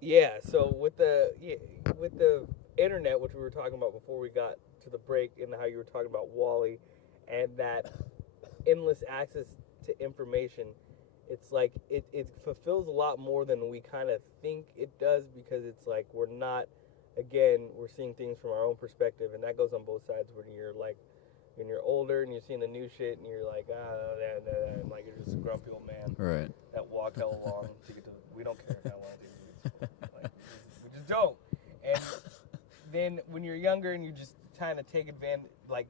Yeah, so with the internet, which we were talking about before we got to the break, and how you were talking about Wally, and that endless access to information, it's like it fulfills a lot more than we kind of think it does, because it's like we're not, again, we're seeing things from our own perspective, and that goes on both sides. When you're like, when you're older and you're seeing the new shit and you're like, and like you're just a grumpy old man Right. that walked hell long to get to. We don't care how long it takes to get to school. Like we just don't. And then when you're younger and you just kind of take advantage, like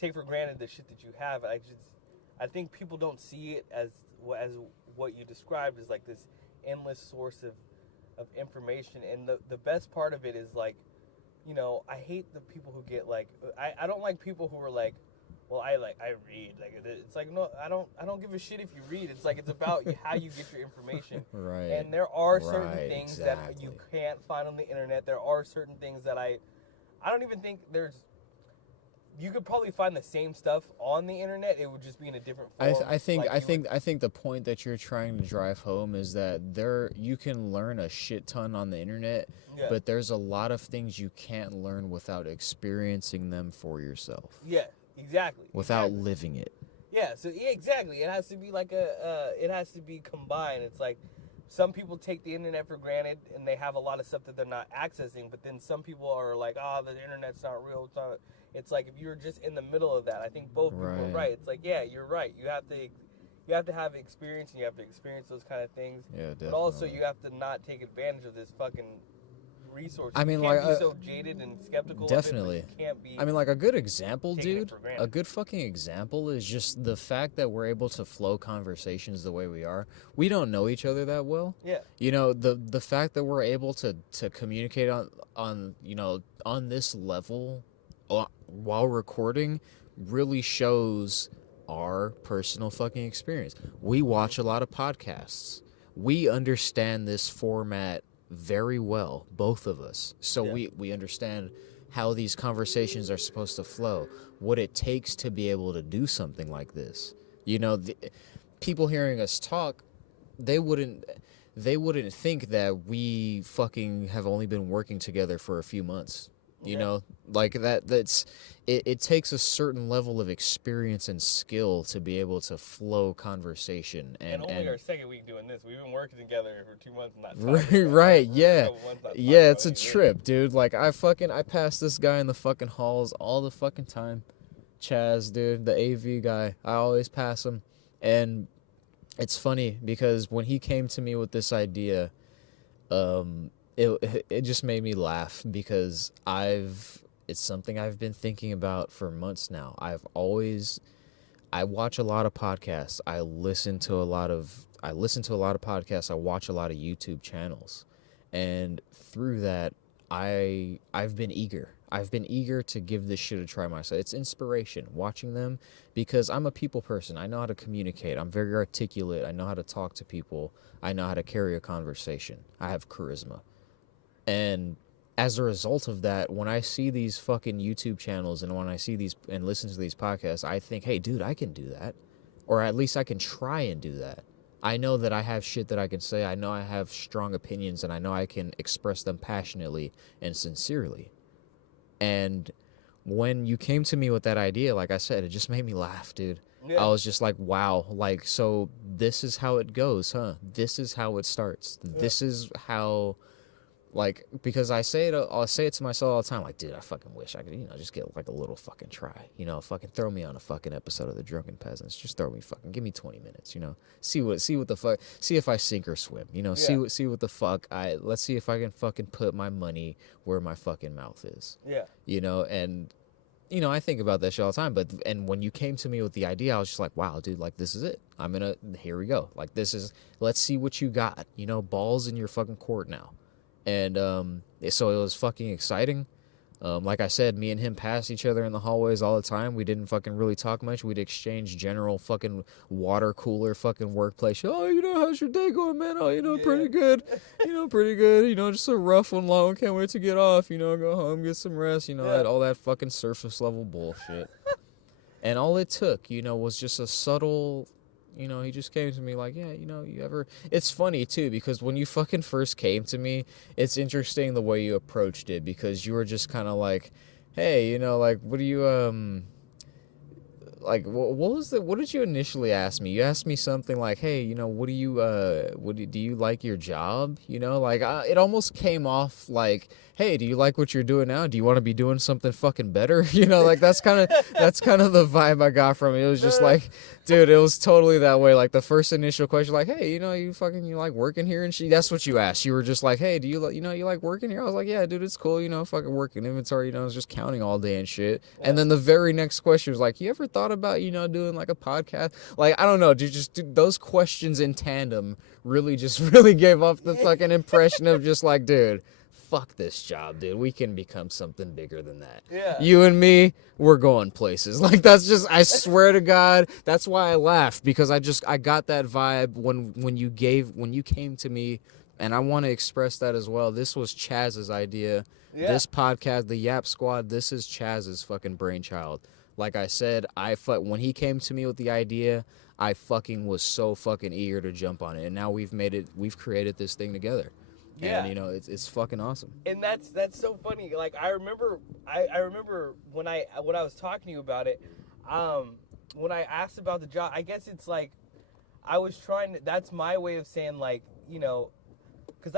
take for granted the shit that you have. I think people don't see it as what you described as like this endless source of information. And the best part of it is like, you know, I hate the people who get like, I don't like people who are like, well, I read. Like it's like, no, I don't give a shit if you read. It's like, it's about how you get your information. Right. And there are certain Right, things exactly. that you can't find on the internet. There are certain things that I don't even think there's. You could probably find the same stuff on the internet. It would just be in a different form. I think the point that you're trying to drive home is that you can learn a shit ton on the internet, Yeah. but there's a lot of things you can't learn without experiencing them for yourself. Yeah, exactly. Without exactly. living it. Yeah, so yeah, exactly. It has to be like it has to be combined. It's like some people take the internet for granted and they have a lot of stuff that they're not accessing, but then some people are like, oh, the internet's not real. It's like if you're just in the middle of that, I think both people are right. It's like, yeah, you're right. You have to have experience, and you have to experience those kind of things. Yeah, definitely. But also you have to not take advantage of this fucking resource. I mean, you can't like, be so jaded and skeptical definitely. of it, but you can't be. I mean, like, a good example, taking it dude, for granted. a good fucking example is just the fact that we're able to flow conversations the way we are. We don't know each other that well. Yeah. You know, the fact that we're able to communicate on you know, on this level while recording really shows our personal fucking experience. We watch a lot of podcasts. We understand this format very well, both of us. So Yeah. we understand how these conversations are supposed to flow, what it takes to be able to do something like this. You know, people hearing us talk, they wouldn't think that we fucking have only been working together for a few months. You know, like it takes a certain level of experience and skill to be able to flow conversation. And only our second week doing this. We've been working together for 2 months, not right, yeah. Yeah, it's a anything. trip, dude. Like, I pass this guy in the fucking halls all the fucking time. Chaz, dude, the AV guy. I always pass him. And it's funny because when he came to me with this idea, it just made me laugh because it's something I've been thinking about for months now. I watch a lot of podcasts. I listen to a lot of podcasts. I watch a lot of YouTube channels. And through that, I've been eager. I've been eager to give this shit a try myself. It's inspiration watching them because I'm a people person. I know how to communicate. I'm very articulate. I know how to talk to people. I know how to carry a conversation. I have charisma. And as a result of that, when I see these fucking YouTube channels and when I see these and listen to these podcasts, I think, hey, dude, I can do that. Or at least I can try and do that. I know that I have shit that I can say. I know I have strong opinions and I know I can express them passionately and sincerely. And when you came to me with that idea, like I said, it just made me laugh, dude. Yeah. I was just like, wow, like, so this is how it goes, huh? This is how it starts. Yeah. This is how, like, because I'll say it to myself all the time, like, dude, I fucking wish I could, you know, just get like a little fucking try, you know, fucking throw me on a fucking episode of The Drunken Peasants. Just throw me fucking, give me 20 minutes, you know, see what the fuck, see if I sink or swim, you know, yeah. see what the fuck let's see if I can fucking put my money where my fucking mouth is. Yeah. You know, and, you know, I think about that shit all the time, and when you came to me with the idea, I was just like, wow, dude, like, this is it. Here we go. Like, let's see what you got, you know, balls in your fucking court now. And so it was fucking exciting. Like I said, me and him passed each other in the hallways all the time. We didn't fucking really talk much. We'd exchange general fucking water cooler fucking workplace. Oh, you know, how's your day going, man? Oh, you know, pretty good. You know, pretty good. You know, just a rough one, long. Can't wait to get off. You know, go home, get some rest. You know, all that fucking surface level bullshit. And all it took, you know, was just a subtle he just came to me like, yeah, you ever. It's funny too because when you fucking first came to me, it's interesting the way you approached it because you were just kind of like, hey, like, what do you like what did you initially ask me? You asked me something like, hey, what do you do you like your job? Like it almost came off like, hey, do you like what you're doing now? Do you want to be doing something fucking better? Like that's kind of the vibe I got from it. It was just like, dude, it was totally that way. Like the first initial question, like, hey, you like working here and shit. That's what you asked. You were just like, hey, do you you like working here? I was like, yeah, dude, it's cool. Fucking working inventory. I was just counting all day and shit. Yeah. And then the very next question was like, you ever thought about doing like a podcast? Like I don't know, dude, those questions in tandem really gave off the fucking impression of just like, dude, fuck this job, dude. We can become something bigger than that. Yeah. You and me, we're going places. Like that's just, I swear to God, that's why I laughed because I got that vibe when you came to me, and I want to express that as well. This was Chaz's idea. Yeah. This podcast, the Yap Squad, this is Chaz's fucking brainchild. Like I said, when he came to me with the idea, I fucking was so fucking eager to jump on it, and now we've created this thing together. Yeah. And it's fucking awesome. And that's so funny. Like I remember when I was talking to you about it, when I asked about the job, I guess it's like I was trying to, that's my way of saying like, cuz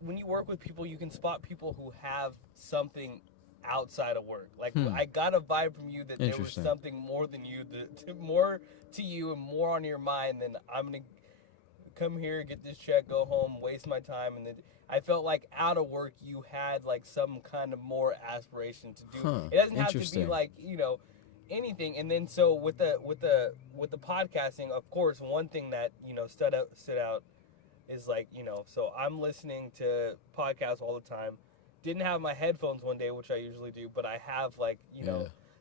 when you work with people, you can spot people who have something outside of work. Like I got a vibe from you that there was something more than you, more to you and more on your mind than I'm going to come here, get this check, go home, waste my time. And then I felt like out of work you had like some kind of more aspiration to do. It doesn't have to be like, anything. And then so with the podcasting, of course, one thing that, stood out is like, so I'm listening to podcasts all the time. Didn't have my headphones one day, which I usually do, but I have like,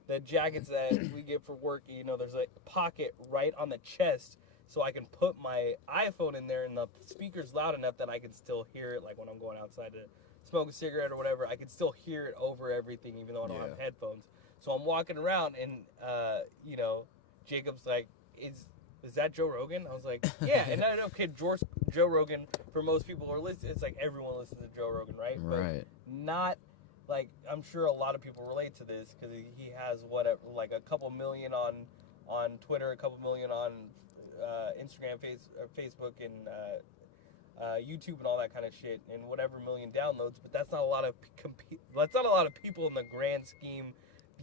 the jackets that we get for work, there's a pocket right on the chest so I can put my iPhone in there and the speaker's loud enough that I can still hear it, like when I'm going outside to smoke a cigarette or whatever, I can still hear it over everything even though I don't have headphones. So I'm walking around and, Jacob's like, is that Joe Rogan? I was like, yeah. And I know, Joe Rogan, for most people who are listening, it's like everyone listens to Joe Rogan, right? Right. But not, like, I'm sure a lot of people relate to this because he has, like a couple million on Twitter, a couple million on Instagram, Facebook, and YouTube and all that kind of shit, and whatever million downloads. But that's not a lot of people in the grand scheme.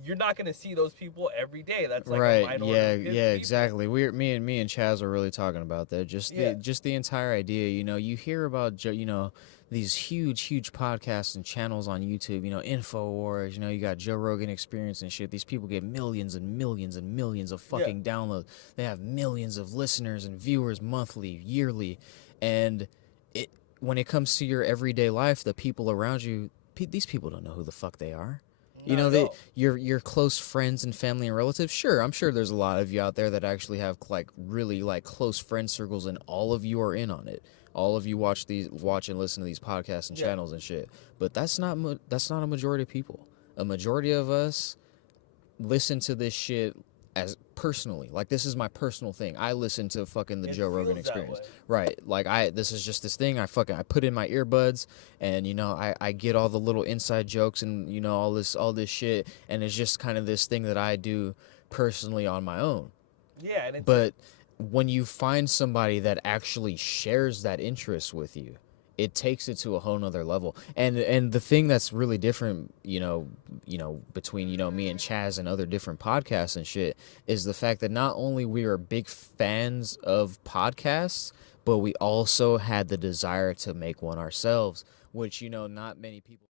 You're not going to see those people every day. That's like right. A minority. Yeah, exactly. Me and Chaz are really talking about that. Just the entire idea. You hear about these huge podcasts and channels on YouTube. InfoWars. You got Joe Rogan Experience and shit. These people get millions and millions and millions of fucking downloads. They have millions of listeners and viewers monthly, yearly, and when it comes to your everyday life, the people around you, these people don't know who the fuck they are. Your close friends and family and relatives. Sure, I'm sure there's a lot of you out there that actually have like really like close friend circles, and all of you are in on it. All of you watch and listen to these podcasts and channels and shit. But that's not a majority of people. A majority of us listen to this shit as personally. Like this is my personal thing. I listen to fucking the Joe Rogan Experience. Right. Like this is just this thing I put in my earbuds, and I get all the little inside jokes and all this shit, and it's just kind of this thing that I do personally on my own. Yeah, but when you find somebody that actually shares that interest with you, it takes it to a whole nother level. And the thing that's really different, between, me and Chaz and other different podcasts and shit is the fact that not only we are big fans of podcasts, but we also had the desire to make one ourselves, which, not many people